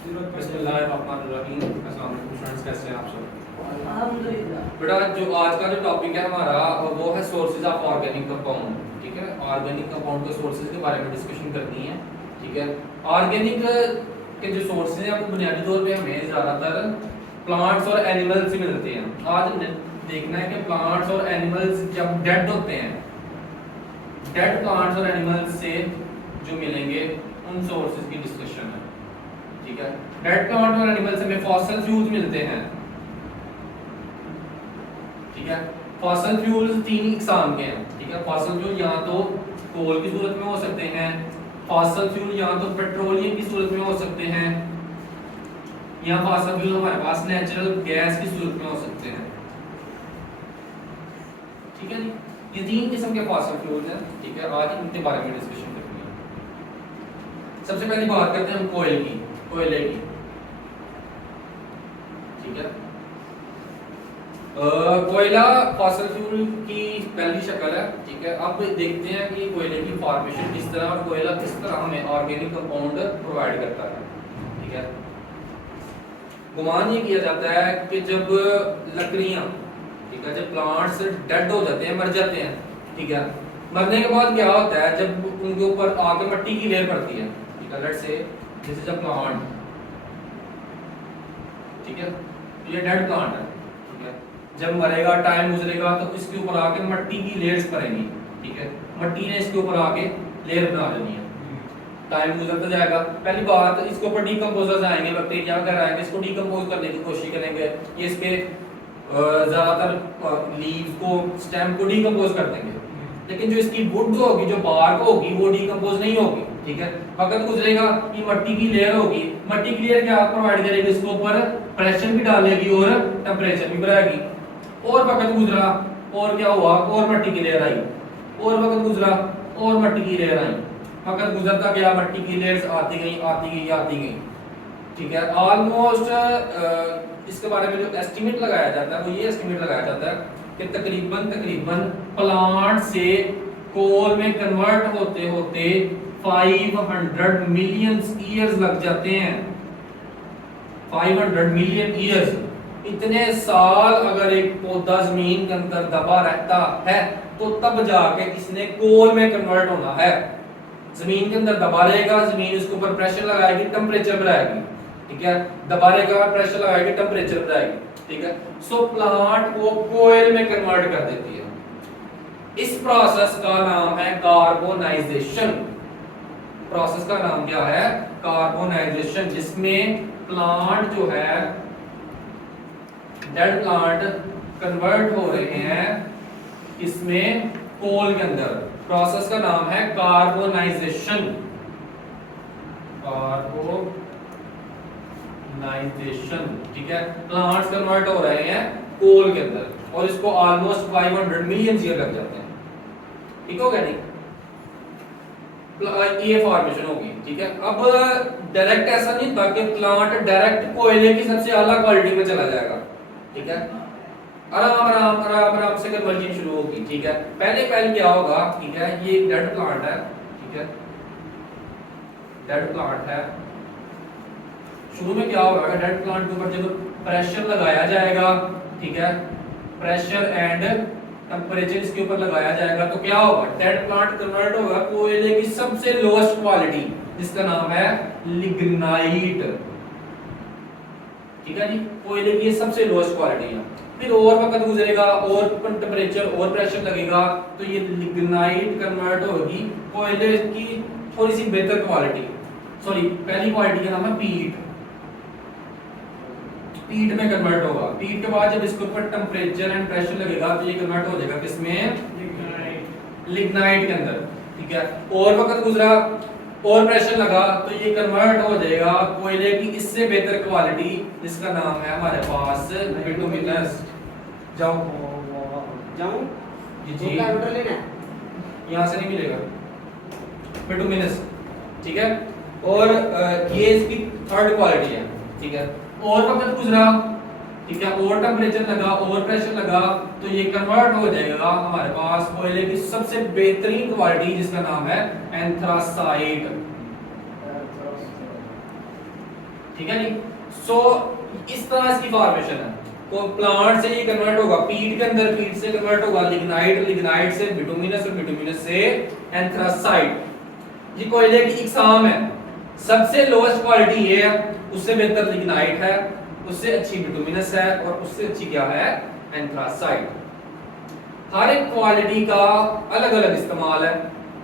बिस्मिल्लाहिर्रहमानिर्रहीम। अस्सलाम वालेकुम फ्रेंड्स, कैसे हैं आप सब? अल्हम्दुलिल्लाह। बेटा जो आज का जो टॉपिक है हमारा वो है सोर्सेज ऑफ ऑर्गेनिक कंपाउंड। ठीक है, ऑर्गेनिक कंपाउंड के सोर्सेज के बारे में डिस्कशन करनी है। ठीक है, ऑर्गेनिक के जो सोर्सेज हैं वो बुनियादी तौर पे हमें ज़्यादातर प्लांट्स और एनिमल्स से मिलते हैं। आज हमने देखना है कि प्लांट्स और एनिमल्स जब डेड होते हैं, डेड प्लांट्स और एनिमल्स से जो मिलेंगे उन सोर्सेज की डिस्कशन है। ठीक है, डेड प्लांट और एनिमल से हमें फॉसिल फ्यूल्स मिलते हैं। ठीक है, फॉसिल फ्यूल्स तीन किस्म के हैं। ठीक है, फॉसिल फ्यूल या तो कोल की सूरत में हो सकते हैं, फॉसिल फ्यूल या तो पेट्रोलियम की सूरत में हो सकते हैं, या फॉसिल फ्यूल हमारे पास नेचुरल गैस की सूरत में हो सकते हैं। ठीक है जी, ये तीन किस्म के फॉसिल फ्यूल्स हैं। ठीक है, आज इनके बारे में डिस्कशन करनी है। सबसे पहली बात करते हैं हम कोयल की, कोयले की। ठीक है, कोयला फॉसिल फ्यूल की पहली शक्ल है। ठीक है, अब देखते हैं कि कोयले की फॉर्मेशन किस तरह और कोयला किस तरह हमें ऑर्गेनिक कंपाउंड प्रोवाइड करता है। ठीक है, गुमान ये किया जाता है कि जब लकड़ियां, ठीक है, जब प्लांट्स डेड हो जाते हैं, मर जाते हैं, ठीक है, मरने के बाद क्या होता है, जब उनके ऊपर आकर मिट्टी की लेयर पड़ती है। ठीक है, let's say this is a plant. ठीक है, ये डेड प्लांट है। ठीक है, जब मरेगा, टाइम गुजरेगा तो इसके ऊपर आके मिट्टी की लेयर्स पड़ेंगी। ठीक है, मिट्टी ने इसके ऊपर आके लेयर बना लेनी है। टाइम गुजरता जाएगा। पहली बात, इसके ऊपर डीकंपोजर्स आएंगे, बैक्टीरिया वगैरह आएंगे, इसको डीकंपोज करने की कोशिश करेंगे। ये इसके ज्यादातर लीव्स को, स्टेम को डीकंपोज कर देंगे, लेकिन जो इसकी वुड होगी, जो बार्क होगी, वो डीकंपोज नहीं होगी। ठीक है, वक्त गुजरेगा, ये मिट्टी की लेयर होगी। मिट्टी की लेयर क्या प्रोवाइड करेगी, इसके ऊपर प्रेशर भी डालेगी और टेम्परेचर भी बढ़ाएगी। और वक्त गुजरा और क्या हुआ, और मिट्टी की लेयर आई, और वक्त गुजरा और मिट्टी की लेयर आई। वक्त गुजरता गया, मिट्टी की लेयर्स आती गई आती गई आती गई। ठीक है, ऑलमोस्ट इसके बारे में जो एस्टिमेट लगाया जाता है वो ये एस्टिमेट लगाया जाता है कि तकरीबन प्लांट से कोल में कन्वर्ट होते होते 500 मिलियन ईयर्स लग जाते हैं। 500 मिलियन ईयर्स, इतने साल अगर एक पौधा जमीन के अंदर दबा रहता है तो तब जाके इसने कोल में कन्वर्ट होना है। जमीन के अंदर दबा रहेगा, जमीन उसके ऊपर प्रेशर लगाएगी, टेम्परेचर बढ़ाएगी। ठीक है, दबा रहेगा, प्रेशर लगाएगी, टेम्परेचर बढ़ाएगी। ठीक है, सो प्लांट को कोयल में कन्वर्ट कर देती है। इस प्रोसेस का नाम है कार्बोनाइजेशन। प्रोसेस का नाम क्या है, कार्बोनाइजेशन, जिसमें प्लांट जो है, डेड प्लांट कन्वर्ट हो रहे हैं इसमें कोल के अंदर। प्रोसेस का नाम है कार्बोनाइजेशन। कार्बोनाइजेशन, ठीक है, प्लांट्स कन्वर्ट हो रहे हैं कोल के अंदर और इसको ऑलमोस्ट 500 मिलियन ईयर लग जाते हैं। ठीक हो गया नहीं, ये फॉर्मेशन होगी। ठीक है, अब डायरेक्ट ऐसा नहीं था कि प्लांट डायरेक्ट कोयले की सबसे आला क्वालिटी में चला जाएगा। ठीक है, आराम आराम आराम आराम से कन्वर्जन शुरू होगी। ठीक है, पहले क्या होगा, ठीक है, ये एक डेड प्लांट है। ठीक है, डेड प्लांट है। शुरू में क्या होगा, डेड प्लांट के ऊपर जब प्रेशर लगाया जाएगा, ठीक है, प्रेशर एंड टेम्परेचर इसके ऊपर लगाया जाएगा तो क्या होगा, डेड प्लांट कन्वर्ट होगा कोयले की सबसे लोएस्ट क्वालिटी, जिसका नाम है लिग्नाइट। ठीक है जी, कोयले की सबसे लोएस्ट क्वालिटी है। फिर और वक्त गुजरेगा और टेम्परेचर और प्रेशर लगेगा तो ये लिग्नाइट कन्वर्ट होगी कोयले की थोड़ी सी बेहतर क्वालिटी। सॉरी, पहली क्वालिटी का नाम है पीट। पीट में कन्वर्ट होगा। पीट के बाद जब इसके ऊपर टेम्परेचर एंड प्रेशर लगेगा तो ये कन्वर्ट हो जाएगा किसमें, लिग्नाइट के अंदर। ठीक है, और वक्त गुजरा और प्रेशर लगा तो ये कन्वर्ट हो जाएगा कोयले की इससे बेहतर क्वालिटी, जिसका नाम है हमारे पास बिटुमिनस। जाओ जी जी, यहाँ से नहीं मिलेगा बिटुमिनस। ठीक है, और ये इसकी थर्ड क्वालिटी है। ठीक है, और वक्त गुजरा, ठीक है, और टेम्परेचर लगा और प्रेशर लगा तो ये कन्वर्ट हो जाएगा हमारे पास कोयले की सबसे बेहतरीन क्वालिटी, जिसका नाम है एंथ्रासाइट। ठीक है जी। सो इस तरह इसकी फॉर्मेशन है। तो प्लांट से ये कन्वर्ट होगा पीट के अंदर, पीट से कन्वर्ट होगा लिग्नाइट, लिग्नाइट से बिटुमिनस और बिटुमिनस से एंथ्रासाइट। ये कोयले की इकसाम है। सबसे लोएस्ट क्वालिटी ये है, उससे बेहतर लिग्नाइट है, उससे अच्छी बिटुमिनस है और उससे अच्छी क्या है, एंथ्रासाइट। हर एक क्वालिटी का अलग अलग इस्तेमाल है,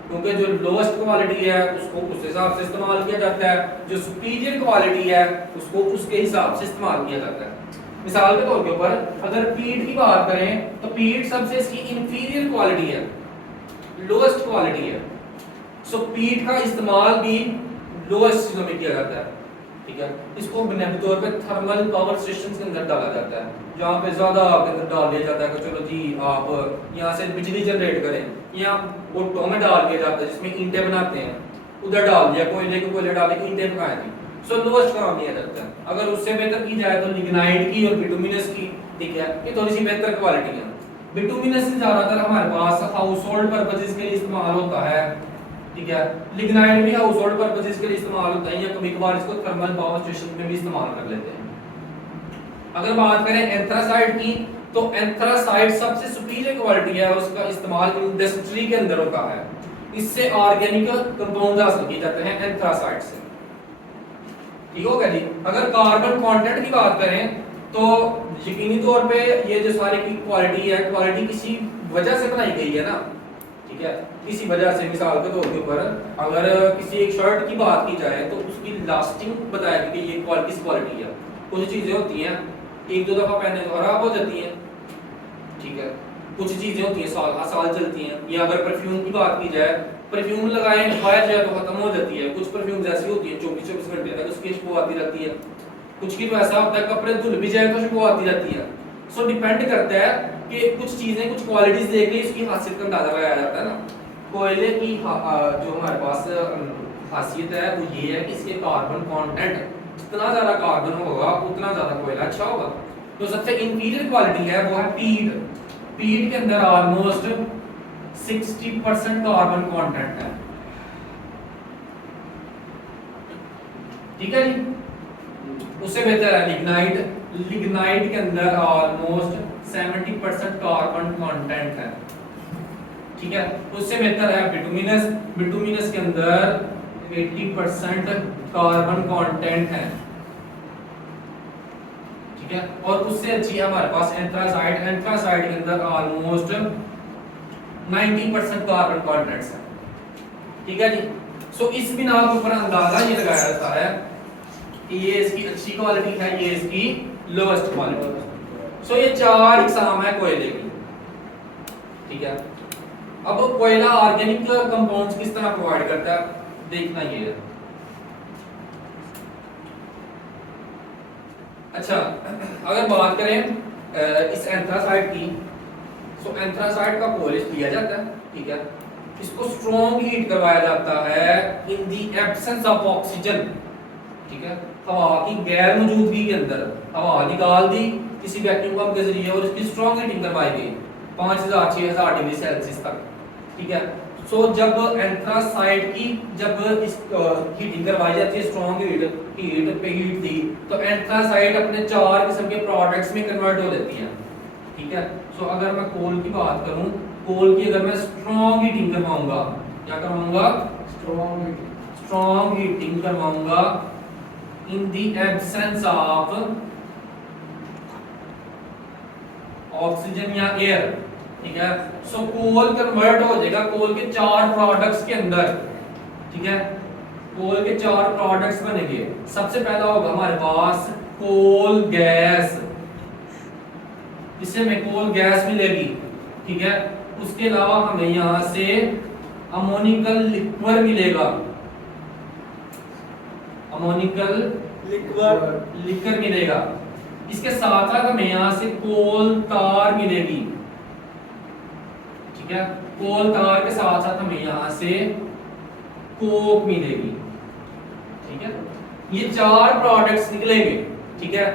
क्योंकि जो लोएस्ट क्वालिटी है उसको उस हिसाब से इस्तेमाल किया जाता है, जो सुपीरियर क्वालिटी है उसको उसके हिसाब से इस्तेमाल किया जाता है। मिसाल के तौर के ऊपर अगर पीट की बात करें तो पीट सबसे इसकी इंफीरियर क्वालिटी है, लोएस्ट क्वालिटी है। सो पीट का इस्तेमाल भी लोएस्ट चीजों में किया जाता है, ठीक है। इसको बुनियादी तौर पे थर्मल पावर स्टेशन के अंदर डाला जाता है, जहाँ पे ज्यादा डाल दिया जाता है कि चलो जी आप यहाँ से बिजली जनरेट करें, या ओटो में डाल दिया जाता है जिसमें ईंटें बनाते हैं, उधर डाल दिया, कोयले के कोयले डाले ईंटें पकाए थी। सो लोएस्ट काम लिया जाता है। अगर उससे बेहतर की जाए तो लिग्नाइट की और बिटुमिनस की, ठीक है, ये थोड़ी सी बेहतर क्वालिटी है। बिटुमिनस से ज्यादातर हमारे पास हाउस होल्ड पर्पसेस के लिए इस्तेमाल होता है, ठीक है। लिग्नाइट भी हाउस होल्ड पर्पसेस के लिए इस्तेमाल होता है, या कभी कभार इसको थर्मल पावर स्टेशन में भी इस्तेमाल कर लेते हैं। अगर बात करें एंथ्रासाइट की, तो एंथ्रासाइट सबसे सुपीरियर क्वालिटी है, उसका इस्तेमाल इंडस्ट्री के अंदर होता है। इससे ऑर्गेनिक कंपाउंड हासिल किए जाते हैं एंथ्रासाइट से, ठीक हो गया जी। अगर कार्बन कंटेंट की बात करें तो यकीनी तौर पे ये जो सारी की क्वालिटी है, क्वालिटी किसी वजह से बनाई गई है ना, ठीक है, किसी वजह से। मिसाल के तौर के ऊपर अगर किसी एक शर्ट की बात की जाए तो उसकी लास्टिंग बताएगी कि ये किस क्वालिटी है। कुछ चीजें होती हैं एक दो दफा पहनने के खराब हो जाती हैं, ठीक है, कुछ चीजें होती हैं साल चलती हैं। या अगर परफ्यूम की बात की जाए, परफ्यूम लगाए लगाया जाए तो खत्म हो जाती है। कुछ परफ्यूम ऐसी होती है 24-24 घंटे तक उसकी खुशबू आती रहती है, कुछ की तो ऐसा होता है कपड़े धुल भी जाए तो खुशबू आती रहती है। सो डिपेंड करता है कि कुछ चीजें, कुछ क्वालिटीज देख के इसकी खासियत का अंदाजा लगाया जाता है ना। कोयले की जो हमारे पास खासियत है वो ये है कि इसके कार्बन कंटेंट, जितना ज्यादा कार्बन होगा उतना ज्यादा कोयला अच्छा होगा। तो सबसे इंफीरियर क्वालिटी है वो है पीट। पीट के अंदर ऑलमोस्ट 60% कार्बन कंटेंट है, ठीक है जी। उससे बेहतर है लिग्नाइट। लिग्नाइट के अंदर ऑलमोस्ट 70% कार्बन कंटेंट है, ठीक है। उससे बेहतर है बिटुमिनस। बिटुमिनस के अंदर 80% कार्बन कंटेंट है, ठीक है। और उससे अच्छी है हमारे पास एंथ्रासाइट। एंथ्रासाइट के अंदर ऑलमोस्ट 90% कार्बन कंटेंट्स है, ठीक है जी। सो इस बिना के ऊपर अंदाजा ये लगाया जाता है कि ये इसकी अच्छी क्वालिटी है, ये इसकी लोएस्ट क्वालिटी। सो ये चार इकसाम है कोयले की, ठीक है। अब कोयला ऑर्गेनिक कंपाउंड्स किस तरह प्रोवाइड करता है देखना ये है। अच्छा, अगर बात करें इस एंथ्रासाइट की, सो एंथ्रासाइट का पॉलिश लिया जाता है, ठीक है। इसको स्ट्रॉन्ग हीट करवाया जाता है इन दी एब्सेंस ऑफ ऑक्सीजन, ठीक है। हवा की गैर मौजूदगी के अंदर हवा निकाल दी किसी वैक्यूम पंप के जरिए और इसकी स्ट्रॉन्ग हीटिंग करवाई गई 5000-6000 डिग्री सेल्सियस तक, ठीक है। सो जब एंथ्रासाइट की जब इस हीटिंग करवाई जाती है, स्ट्रॉन्ग हीट पे हीट दी, तो एंथ्रासाइट अपने चार किस्म के प्रोडक्ट्स में कन्वर्ट हो जाती है, ठीक है। सो अगर मैं कोल की बात करूं, कोल की अगर मैं स्ट्रॉन्ग हीटिंग करवाऊंगा, क्या करवाऊंगा, स्ट्रॉन्ग हीटिंग करवाऊंगा in the absence of oxygen या एयर, ठीक है। सो कोल कन्वर्ट हो जाएगा कोल के चार प्रोडक्ट्स के अंदर, ठीक है। कोल के चार प्रोडक्ट्स बनेंगे। सबसे पहला होगा हमारे पास कोल गैस, इससे हमें कोल गैस मिलेगी, ठीक है। उसके अलावा हमें यहां से अमोनिकल लिक्विड मिलेगा, अमोनिकल लिक्विड मिलेगा। इसके साथ साथ हमें यहां से कोल तार मिलेगी, ठीक है। कोल तार के साथ साथ हमें यहां से कोक मिलेगी, ठीक है। ये चार प्रोडक्ट्स निकलेंगे, ठीक है।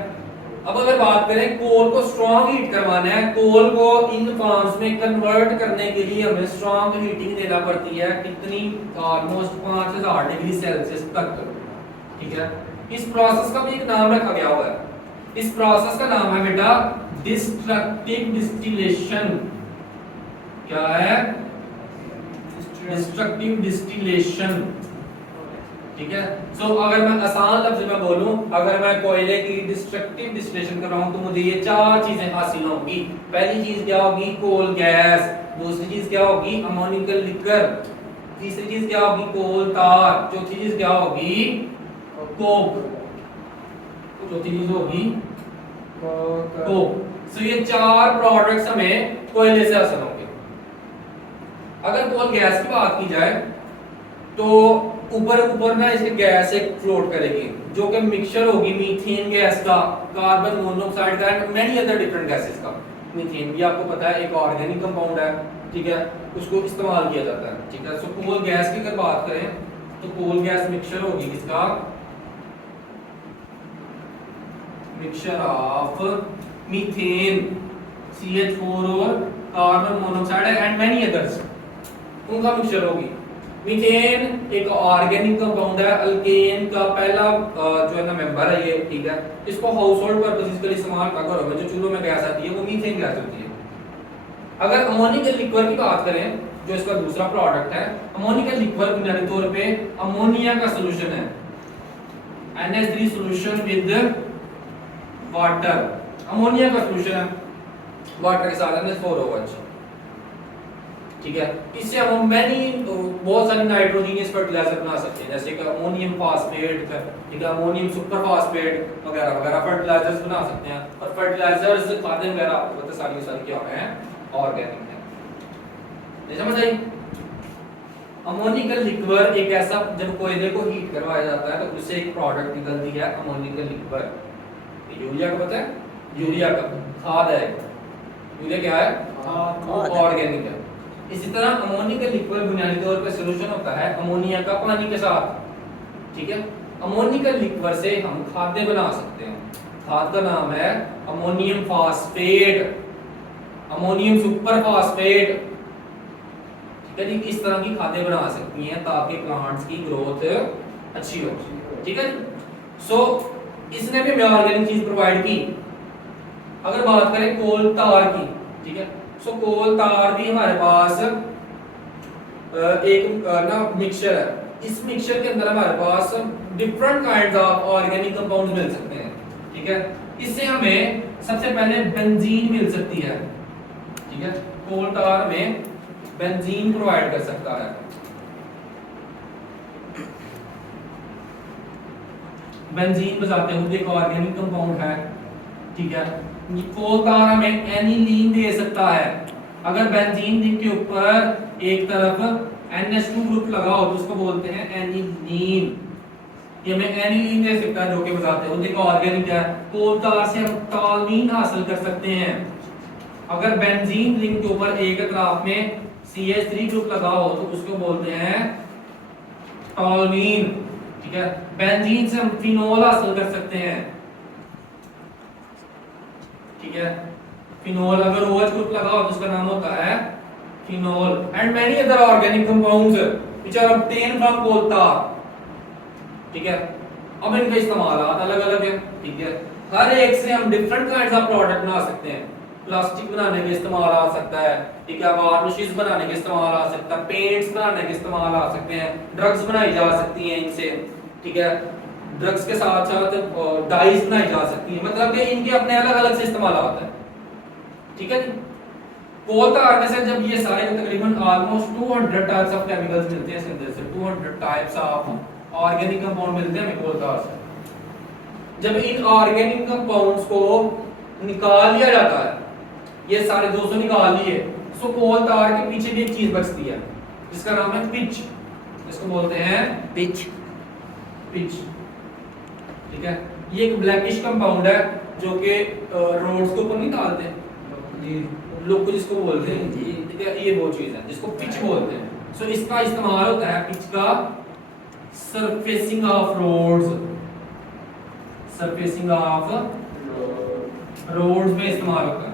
अब अगर बात करें कोल को स्ट्रॉन्ग हीट करवाना है, कोल को इन फॉर्म्स में कन्वर्ट करने के लिए हमें स्ट्रॉन्ग हीटिंग देना पड़ती है, कितनी, ऑलमोस्ट 5000 डिग्री सेल्सियस तक, ठीक है। इस प्रोसेस का भी एक नाम रखा गया हुआ है, इस प्रोसेस का नाम है बेटा डिस्ट्रक्टिव डिस्टिलेशन। क्या है? Destructive distillation. ठीक है। सो अगर मैं आसान लफ्ज में बोलूं, अगर मैं कोयले की डिस्ट्रक्टिव डिस्टिलेशन कर रहा हूं तो मुझे ये चार चीजें हासिल होंगी। पहली चीज क्या होगी? Coal gas. दूसरी चीज क्या होगी? Ammoniacal liquor. तीसरी चीज क्या होगी? कोल तार। चौथी चीज क्या होगी? कोक। चौथी चीज होगी कोक। सो ये चार प्रोडक्ट्स हमें कोयले से हासिल होंगे। अगर कोल गैस की बात की जाए तो ऊपर ना इसके गैस एक फ्लोट करेगी जो कि मिक्सचर होगी मीथेन गैस का, कार्बन मोनोऑक्साइड का and many other different gases का। मीथेन भी आपको पता है एक ऑर्गेनिक कंपाउंड है, ठीक है, उसको इस्तेमाल किया जाता है। ठीक है। सो कोल गैस की अगर बात करें तो कोल गैस मिक्सचर होगी किसका? मिक्सचर ऑफ मीथेन, CH4 और carbon monoxide and many others, उनका मिक्सचर होगी। मीथेन एक ऑर्गेनिक कंपाउंड है, अल्केन का पहला जो है ना मेंबर है ये। ठीक है। इसको हाउस होल्ड पर्पसेस के लिए इस्तेमाल का घरों में जो चूल्हों में गैस आती है वो मीथेन गैस होती है। अगर अमोनिकल लिक्वर की बात करें जो इसका दूसरा प्रोडक्ट है, अमोनिकल लिक्वर बुनियादी तौर पे अमोनिया का सॉल्यूशन है, NH3 solution with water. Ammonia का सॉल्यूशन है वाटर के साथ NH4OH। ठीक है। इससे हम बहुत सारे नाइट्रोजनियस फर्टिलाइजर बना सकते हैं, जैसे कि अमोनियम फास्फेट, ठीक है, अमोनियम सुपर फास्फेट वगैरह वगैरह फर्टिलाइजर्स बना सकते हैं। और फर्टिलाइजर्स खाद्य वगैरह आपको पता सारी सारी क्या है? ऑर्गेनिक है। नहीं समझ आई? अमोनिकल लिक्वर एक ऐसा, जब कोयले को हीट करवाया जाता है तो उससे एक प्रोडक्ट निकलती है अमोनिकल लिक्वर। यूरिया का पता है? यूरिया का खाद है। यूरिया क्या है? ऑर्गेनिक है। इसी तरह अमोनिकल लिक्वर बुनियादी तौर पर सॉल्यूशन होता है अमोनिया का पानी के साथ। ठीक है। अमोनिकल लिक्वर से हम खाद्य बना सकते हैं। खाद का नाम है ammonium phosphate, ammonium super phosphate. ठीक है जी। इस तरह की खाद्य बना सकती हैं ताकि प्लांट्स की ग्रोथ अच्छी हो। ठीक है। सो इसने भी हमें ऑर्गेनिक चीज प्रोवाइड की। अगर बात करें कोल तार की, ठीक है, सो कोल तार भी हमारे पास एक ना मिक्सचर है। इस मिक्सचर के अंदर हमारे पास different kinds of organic compounds मिल सकते हैं। ठीक है। इससे हमें सबसे पहले बेंजीन मिल सकती है। ठीक है। कोल तार में बेंजीन प्रोवाइड कर सकता है। बेंजीन बजाते हुए एक ऑर्गेनिक कंपाउंड है। ठीक है। कोल तार हमें एनिलीन दे सकता है। अगर बेंजीन रिंग के ऊपर एक तरफ NH2 ग्रुप लगा हो तो उसको बोलते हैं एनिलीन। ये हमें एनिलीन दे सकता है जो कि बताते हैं देखो ऑर्गेनिक है। कोल तार से हम टॉलमीन हासिल कर सकते हैं। अगर बेंजीन रिंग के ऊपर एक तरफ में CH3 ग्रुप लगा हो तो उसको बोलते हैं टॉलमीन। ठीक है। बेंजीन से हम फिनोल हासिल कर सकते हैं। ठीक है। फिनोल अगर OH ग्रुप लगा हो तो उसका नाम होता है phenol and many other organic compounds which are obtain from coal tar. ठीक है। अब इनका इस्तेमाल अलग अलग है। ठीक है। हर एक से हम डिफरेंट काइंड्स ऑफ प्रोडक्ट बना सकते हैं। प्लास्टिक बनाने के इस्तेमाल आ सकता है। ठीक है। वार्निशेस बनाने के इस्तेमाल आ सकता है। पेंट्स बनाने के इस्तेमाल आ सकते हैं। ड्रग्स बनाई जा सकती हैं इनसे। ठीक है। ड्रग्स के साथ साथ डाइस बनाई जा सकती है। मतलब कि इनके अपने अलग अलग से इस्तेमाल होता है। ठीक है जी। कोल तार में से जब ये सारे तकरीबन ऑलमोस्ट 200 टाइप्स ऑफ केमिकल्स मिलते हैं इसके अंदर से, 200 टाइप्स ऑफ ऑर्गेनिक कंपाउंड मिलते हैं हमें कोल तार से। जब इन ऑर्गेनिक कंपाउंड्स को निकाल लिया जाता है, ये सारे 200 निकाल लिए, सो कोल तार के पीछे भी एक चीज बचती है जिसका नाम है पिच। इसको बोलते हैं पिच। पिच। ठीक है। ये एक ब्लैकिश कंपाउंड है जो कि रोड्स के ऊपर नहीं डालते लोग को, जिसको बोलते हैं जी। ठीक है। ये वो चीज है जिसको पिच बोलते हैं। सो इसका इस्तेमाल होता है पिच का surfacing of roads, surfacing of roads में इस्तेमाल होता है।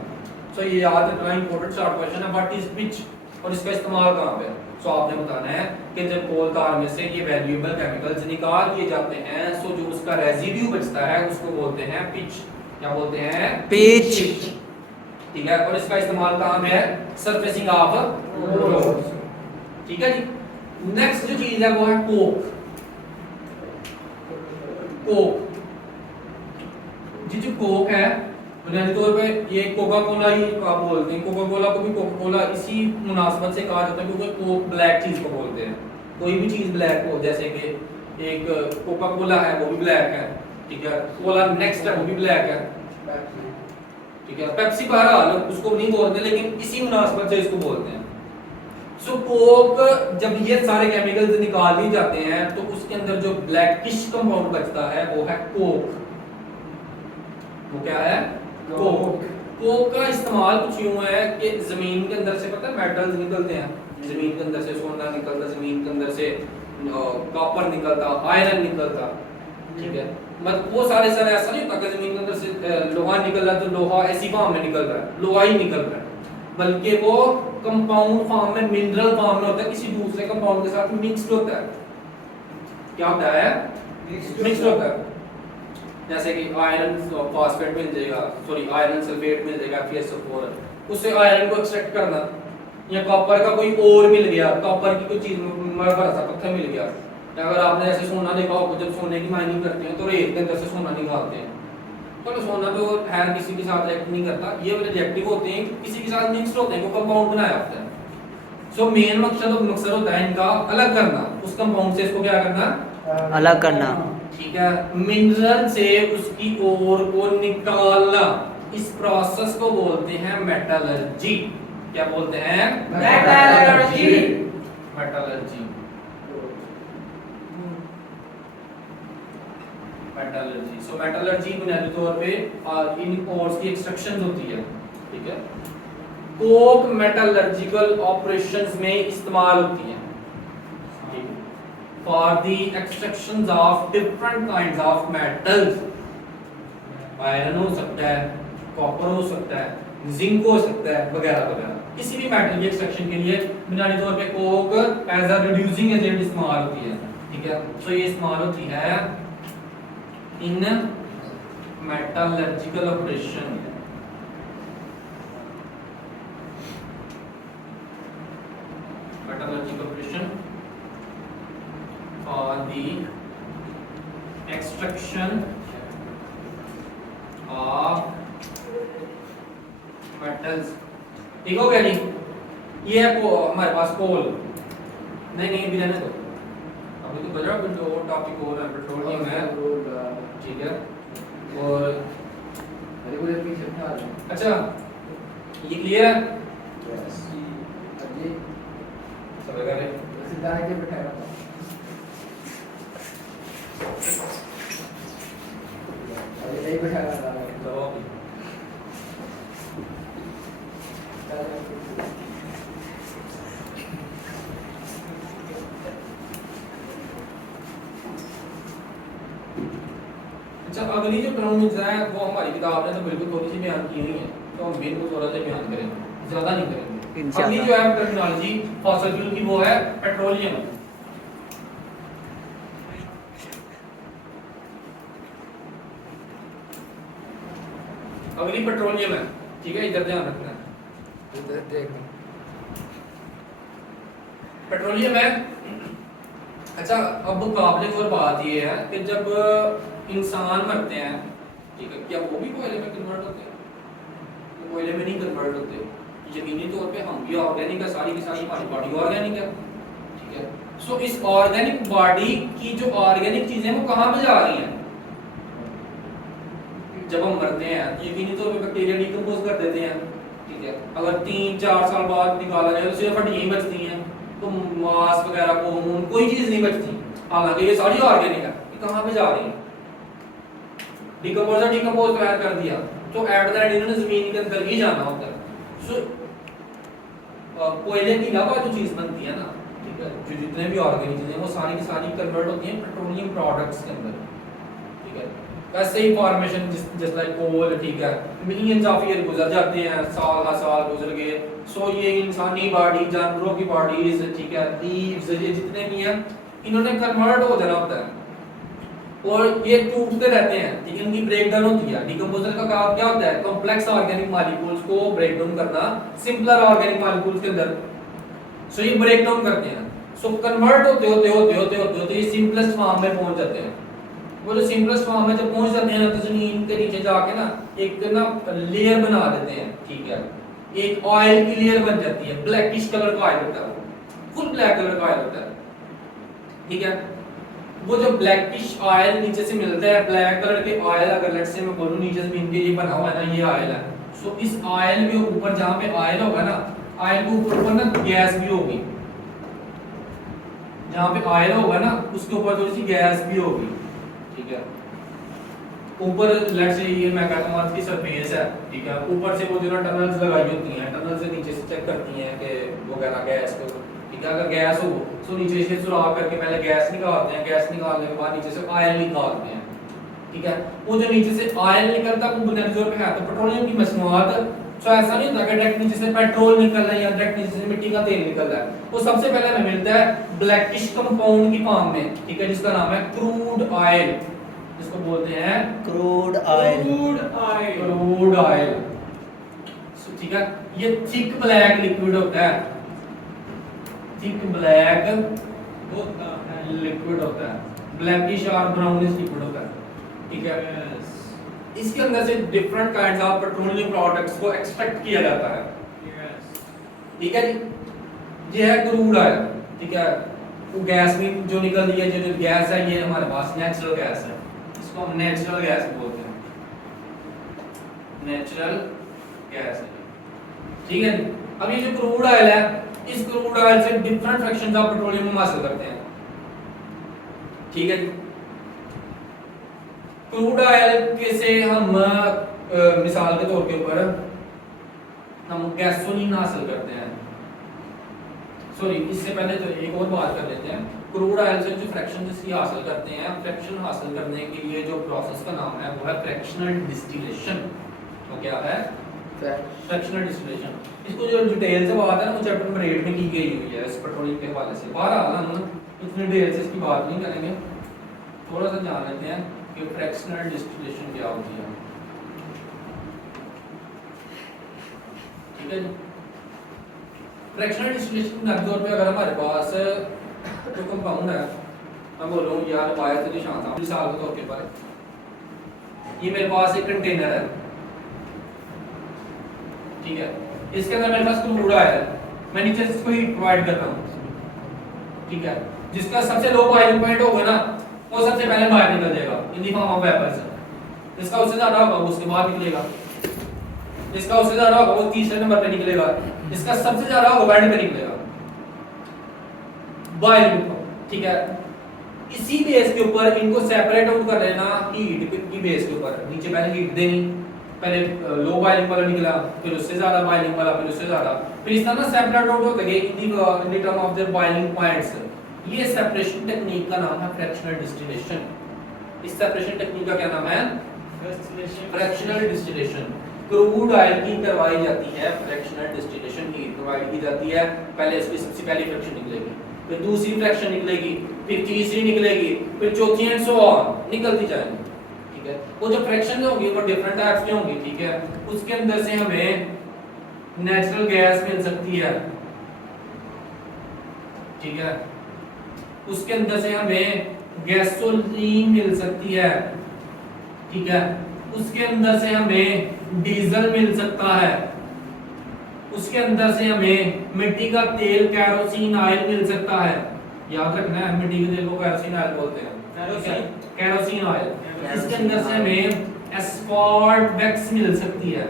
सो ये याद रखना इंपॉर्टेंट शॉर्ट क्वेश्चन है। व्हाट इज पिच और इसका इस्तेमाल कहां पे है? सो आपने बताना है कि जब कोल कार में से ये वैल्यूएबल केमिकल्स निकाल दिए जाते हैं, सो जो उसका रेजिड्यू बचता है उसको बोलते हैं पिच। क्या बोलते हैं? पिच। ठीक है, और इसका इस्तेमाल कहाँ में है? Surfacing of roads. ठीक है जी। नेक्स्ट जो चीज है वो है कोक। कोक जी, जो कोक है बुनियादी तौर पे ये कोका कोला ही आप बोलते हैं, कोका कोला को भी कोका कोला इसी मुनासबत से कहा जाता है क्योंकि कोक ब्लैक चीज को बोलते हैं। कोई भी चीज ब्लैक हो, जैसे कि एक कोका कोला है वो भी ब्लैक है, ठीक है, कोला नेक्स्ट है वो भी ब्लैक है, ठीक है, पेप्सी बहरहाल उसको नहीं बोलते लेकिन इसी मुनासबत से इसको बोलते हैं। सो कोक जब ये सारे केमिकल्स निकाल दिए जाते हैं तो उसके अंदर जो ब्लैकिश कंपाउंड बचता है वो है कोक। वो क्या है? कोक। कोक का इस्तेमाल कुछ यूं है कि जमीन के अंदर से पता है मेटल्स निकलते हैं, जमीन के अंदर से सोना निकलता, जमीन के अंदर से कॉपर निकलता, आयरन निकलता, ठीक है, मतलब वो सारे ऐसा नहीं होता कि जमीन के अंदर से लोहा निकल रहा है तो लोहा ऐसी फॉर्म में निकल रहा है, लोहा ही निकल रहा है, बल्कि वो कंपाउंड फॉर्म में, मिनरल फॉर्म में होता है, किसी दूसरे कंपाउंड के साथ मिक्स्ड होता है। क्या होता है? मिक्स्ड होता है। जैसे कि आयरन फॉस्फेट मिल जाएगा, सॉरी आयरन सल्फेट मिल जाएगा FeSO4, उससे आयरन को एक्सट्रैक्ट करना, या कॉपर का कोई और मिल गया, कॉपर की कोई चीज मरकज सा पत्थर मिल गया, अगर आपने जैसे सोना देखा हो, जब सोने की माइनिंग करते हैं तो रेत के अंदर से सोना निकालते हैं, तो सोना तो है किसी के साथ रिएक्ट नहीं करता, ये रिएक्टिव होते हैं, किसी के साथ मिक्स्ड होते हैं, को कंपाउंड बनाया होता है। सो मेन मकसद होता है इनका अलग करना, उस कंपाउंड से इसको क्या करना? अलग करना, ठीक है, मिनरल से उसकी ओर को निकालना, इस प्रोसेस को बोलते हैं मेटलर्जी। क्या बोलते हैं? मेटलर्जी। मेटलर्जी। मेटलर्जी। सो मेटलर्जी बुनियादी तौर पे इन ओर्स की एक्सट्रैक्शन होती है, ठीक है, कोक मेटलर्जिकल ऑपरेशंस में इस्तेमाल होती है for the extractions of different kinds of metals। Iron हो सकता है, कॉपर हो सकता है, जिंक हो सकता है, वगैरह वगैरह, किसी भी मेटल की एक्सट्रैक्शन के लिए बुनियादी तौर पे coke as a reducing agent इस्तेमाल होती है, ठीक है। सो ये इस्तेमाल होती है in metallurgical operation. Metallurgical operation for the extraction of metals। ठीक हो गया जी? ये है हमारे पास कोल, नहीं भी रहने दो, अभी तो बजा जो टॉपिक हो रहा है पेट्रोलियम है, ठीक है, और अच्छा ये क्लियर है? सब लगा अच्छा, अगली जो टर्म्स है वो हमारी किताब ने तो बिल्कुल थोड़ी सी बयान की हुई है, तो हम बिल्कुल थोड़ा सा बयान करेंगे, ज्यादा नहीं करेंगे। अगली जो है टर्मिनोलॉजी फॉसिल फ्यूल की वो है पेट्रोलियम। अगली पेट्रोलियम है, ठीक है, इधर ध्यान रखना है, इधर देखना, पेट्रोलियम है। अच्छा, अब मुकाबले की बात ये है कि जब इंसान मरते हैं, ठीक है, क्या वो भी कोयले में कन्वर्ट होते हैं? तो कोयले में नहीं कन्वर्ट होते, यकीनी तौर पे हम भी ऑर्गेनिक है, सारी की सारी हमारी बॉडी ऑर्गेनिक है, ठीक है। सो इस ऑर्गेनिक बॉडी की जो ऑर्गेनिक चीजें वो कहाँ पे जा रही हैं? जब हम मरते हैं यकीनी तौर पे बैक्टीरिया डिकम्पोज कर देते हैं, ठीक है, अगर 3-4 साल बाद निकाला जाए तो सिर्फ हड्डियां बचती हैं, तो मांस वगैरह को कोई चीज नहीं बचती, हालांकि ये सारी ऑर्गेनिक है, ये कहाँ पे जा रही है? डिकम्पोजर डिकम्पोज तैयार कर दिया, तो एट द एंड इन्होंने जमीन के अंदर ही जाना होता है। सो कोयले के अलावा जो चीज बनती है ना, ठीक है, जो जितने भी ऑर्गेनिक चीजें वो सारी की सारी कन्वर्ट होती हैं पेट्रोलियम प्रोडक्ट्स के अंदर, ठीक है। ऐसे ही फॉर्मेशन जस्ट लाइक कोल, ठीक है, मिलियंस ऑफ ईयर गुजर जाते हैं, साल हर साल गुजर गए। सो ये इंसानी बॉडी, जानवरों की बॉडीज, ठीक है, लीव्स, ये जितने भी हैं इन्होंने कन्वर्ट हो जाना होता है और ये टूटते रहते हैं, ठीक है, इनकी ब्रेक डाउन होती है। डिकम्पोजर का काम क्या होता है? कॉम्प्लेक्स ऑर्गेनिक मॉलिक्यूल्स को ब्रेक डाउन करना सिंपलर ऑर्गेनिक मॉलिक्यूल्स के अंदर। सो ये ब्रेक डाउन करते हैं, सो कन्वर्ट होते ये सिंपलेस्ट फॉर्म में पहुंच जाते हैं। वो जो सिंपलेस्ट फॉर्म में जब पहुंच जाते हैं ना, तो जमीन के नीचे जाके ना एक ना लेयर बना देते हैं, ठीक है, एक ऑयल की लेयर बन जाती है, ब्लैकिश कलर का ऑयल होता है, वो फुल ब्लैक कलर का ऑयल होता है, ठीक है। वो जो ब्लैकिश ऑयल नीचे से मिलता है, ब्लैक कलर के ऑयल, अगर लेट्स से मैं बोलूं नीचे जमीन के ये बना हुआ है ना, ये ऑयल है। सो इस ऑयल के ऊपर जहां पे ऑयल होगा ना, ऑयल के ऊपर ना गैस भी होगी, जहां पे ऑयल होगा ना उसके ऊपर थोड़ी सी गैस भी होगी, ठीक है। ऊपर लेट्स से ये मैं कहता हूं अर्थ की सरफेस है, ठीक है, ऊपर से वो जो टनल्स लगाई होती हैं, टनल से नीचे से चेक करती हैं कि वगैरह गैस को, ठीक है, अगर गैस हो तो नीचे से सुराख करके पहले गैस निकालते हैं, गैस निकालने के बाद नीचे से ऑयल निकालते हैं, ठीक है। वो जो नीचे से ऑयल निकलता है वो बुनियादी तौर पे है तो पेट्रोलियम की मसनूआत। सो ऐसा नहीं होता कि डायरेक्ट नीचे से पेट्रोल निकल रहा है या डायरेक्ट नीचे से मिट्टी का तेल निकल रहा है, वो सबसे पहले हमें मिलता है ब्लैकिश कंपाउंड की फॉर्म में, ठीक है, जिसका नाम है क्रूड ऑयल, जिसको बोलते हैं क्रूड ऑयल। क्रूड ऑयल, ठीक है। ये थिक ब्लैक लिक्विड होता है, थिक ब्लैक लिक्विड होता है, ब्लैकिश और ब्राउनिश लिक्विड होता है, ठीक है। इसके अंदर से different kinds of petroleum products को एक्सट्रैक्ट किया जाता है, ठीक है जी। ये है क्रूड ऑयल, ठीक है। वो गैस भी जो निकल रही है, जो गैस है ये हमारे पास नेचुरल गैस है, इसको हम नेचुरल गैस बोलते हैं, नेचुरल गैस है, ठीक है। अब ये जो क्रूड ऑयल है, इस क्रूड ऑयल से डिफरेंट फ्रैक्शंस ऑफ पेट्रोलियम हम हासिल करते हैं, ठीक है। क्रूड ऑयल के से हम मिसाल के तौर के ऊपर हम गैसोलीन हासिल करते हैं। सॉरी, इससे पहले तो एक और बात कर लेते हैं। क्रूड ऑयल से जो फ्रैक्शन इसकी हासिल करते हैं, फ्रैक्शन हासिल करने के लिए जो प्रोसेस का नाम है वो है फ्रैक्शनल डिस्टिलेशन। तो क्या है फ्रैक्शनल डिस्टिलेशन? इसको जो डिटेल से बात है ना वो चैप्टर नंबर 8 में की गई हुई है इस पेट्रोलियम के हवाले से। बहरहाल हम इतनी डिटेल से इसकी बात नहीं करेंगे, थोड़ा सा जान लेते हैं कि फ्रैक्शनल डिस्टिलेशन क्या होती है, ठीक है जी। फ्रैक्शनल डिस्टिलेशन के तौर पे अगर हमारे पास जो कंपाउंड है, मैं बोलूं यार वायद निशान था मिसाल के तौर के पर, ये मेरे पास एक कंटेनर है, ठीक है, इसके अंदर मेरे पास क्रूड ऑयल है, मैं नीचे से इसको हीट प्रोवाइड कर रहा हूं, ठीक है। जिसका सबसे लो बॉइलिंग पॉइंट होगा ना वो सबसे पहले बाहर निकल जाएगा in the form of vapours. जिसका उससे ज्यादा होगा वो उसके बाद निकलेगा, जिसका उससे ज्यादा होगा वो तीसरे नंबर पे निकलेगा, जिसका सबसे ज्यादा होगा एंड पे निकलेगा बॉइलिंग, ठीक है। इसी बेस के ऊपर इनको सेपरेट आउट कर लेना हीट की बेस के ऊपर। नीचे पहले हीट देनी, पहले लो बॉइलिंग वाला निकला, फिर उससे ज्यादा बॉइलिंग वाला, फिर उससे ज्यादा, फिर इस तरह सेपरेट आउट होते गए in the term of the boiling points. ये सेपरेशन टेक्निक का नाम है फ्रैक्शनल डिस्टिलेशन। इस सेपरेशन टेक्निक का क्या नाम है? Fractional distillation. क्रूड ऑयल की करवाई जाती है फ्रैक्शनल डिस्टिलेशन, हीट प्रोवाइड की जाती है। पहले इसकी सबसे पहली फ्रैक्शन निकलेगी, फिर दूसरी फ्रैक्शन निकलेगी, फिर तीसरी निकलेगी, फिर चौथी एंड सो ऑन निकलती जाएगी, ठीक है। वो जो फ्रैक्शन होगी वो डिफरेंट टाइप्स की होंगी, ठीक है। उसके अंदर से हमें नेचुरल गैस मिल सकती है, ठीक है। उसके अंदर से हमें गैसोलीन मिल सकती है, ठीक है। उसके अंदर से हमें डीजल मिल सकता है, उसके अंदर से हमें मिट्टी का तेल कैरोसिन ऑयल मिल सकता है। याद रखना है मिट्टी के तेल को कैरोसिन ऑयल बोलते हैं, कैरोसिन ऑयल। इसके अंदर से हमें एस्फॉल्ट वैक्स मिल सकती है,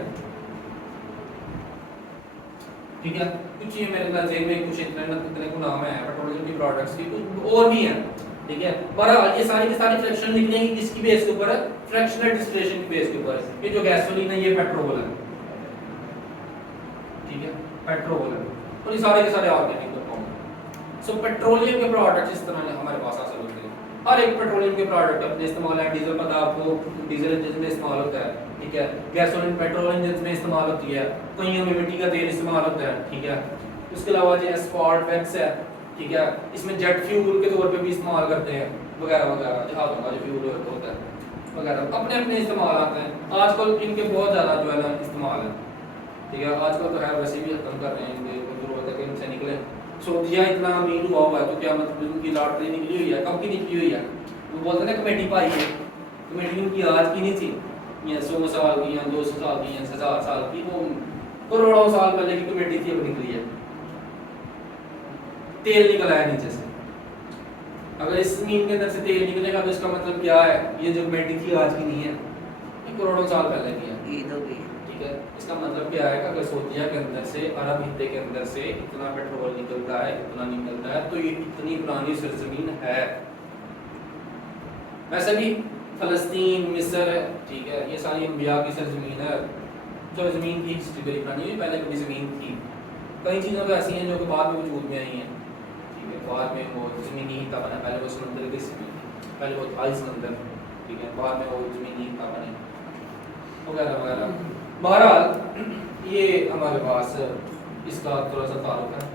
ठीक है। कुछ ये मेरे ख्याल से में कुछ इतने को नाम है पेट्रोलियम की प्रोडक्ट्स की, कुछ और भी है, ठीक है। पर ये सारी की सारी फ्रैक्शन निकलेंगी किसकी बेस के ऊपर? फ्रैक्शनल डिस्टिलेशन की बेस के ऊपर। ये जो गैसोलीन है ये पेट्रोल है, ठीक है, पेट्रोल है, और ये सारे के सारे ऑर्गेनिक कंपाउंड। सो पेट्रोलियम के प्रोडक्ट्स इस तरह हमारे पास हासिल होते हैं। हर एक पेट्रोलियम के प्रोडक्ट अपने इस्तेमाल है। डीजल पदार्थ को डीजल इंजन में इस्तेमाल होता है, ठीक है। गैसोलीन पेट्रोल इंजन में इस्तेमाल होती है, कईयों में मिट्टी का तेल इस्तेमाल होता है, ठीक है। उसके अलावा जो एस्फॉल्ट वैक्स है, ठीक है, इसमें जेट फ्यूल के तौर पे भी इस्तेमाल करते हैं वगैरह वगैरह, जहाज़ों का जो फ्यूल होता है वगैरह, अपने अपने इस्तेमाल आते हैं। आजकल इनके बहुत ज़्यादा जो है ना इस्तेमाल है, ठीक है। आजकल तो है वैसे भी खत्म कर रहे हैं इनके, जरूरत है कि इनसे निकले। सऊदीया इतना अमीर हुआ हुआ है तो क्या मतलब उनकी लॉटरी निकली हुई है, कब की निकली हुई है? वो बोलते हैं ना कमेटी पाई है, कमेटी उनकी आज की नहीं थी, या 100 साल की या 200 साल की या 1000 साल की, वो करोड़ों साल पहले की कमेटी थी, अब निकली है। तेल निकला है नीचे से। अगर इस जमीन के अंदर से तेल निकलेगा तो इसका मतलब क्या है? ये जो कमेटी थी आज की नहीं है, ये करोड़ों साल पहले की है, ठीक है। इसका मतलब क्या है कि अगर सऊदीया के अंदर से, अरब हिस्से के अंदर से इतना पेट्रोल निकलता है, इतना निकलता है, तो ये इतनी पुरानी सरजमीन है। वैसे भी फलस्तीन, मिस्र, ठीक है, ये सारी अंबिया की सरजमीन है। जो ज़मीन की हिस्ट्री बड़ी पुरानी है, पहले कभी ज़मीन थी। कई चीज़ें तो ऐसी हैं जो कि बाद में वजूद में आई हैं, ठीक है। बाद में वो ज़मीनी हिस्सा बना, पहले वो समंदर की ज़मीन, पहले वो था समंदर, ठीक है, बाद में वो ज़मीनी हिस्सा बने वगैरह वगैरह। बहरहाल ये हमारे पास इसका थोड़ा सा ताल्लुक है।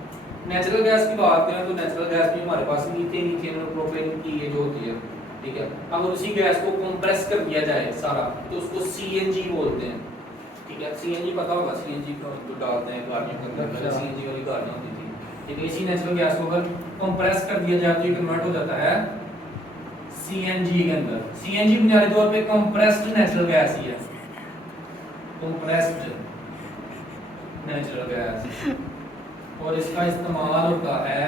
नेचुरल गैस की बात करें तो नेचुरल गैस भी हमारे पास मीथेन, ईथेन और प्रोपेन की ये जो होती है, ठीक है। अगर उसी गैस को कंप्रेस कर दिया जाए सारा तो उसको सीएनजी बोलते हैं, ठीक है। सीएनजी पता होगा, सीएनजी को तो डालते हैं गाड़ियों के अंदर, पहले सीएनजी वाली गाड़ियां होती थी, ठीक है। इसी नेचुरल गैस को अगर कंप्रेस कर दिया जाए तो ये कन्वर्ट हो जाता है सीएनजी के अंदर। सीएनजी बुनियादी तौर पे कंप्रेस्ड नेचुरल गैस ही है, कंप्रेस्ड नेचुरल गैस, और इसका इस्तेमाल होता है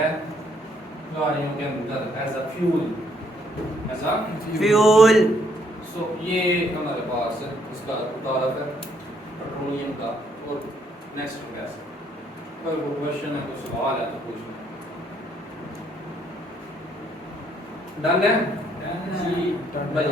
गाड़ियों के अंदर as a fuel, as a fuel. So ये हमारे पास इसका ताल्लुक है पेट्रोलियम का और नेचुरल गैस। कोई क्वेश्चन है, कोई सवाल है तो पूछना। डन है जी भाई।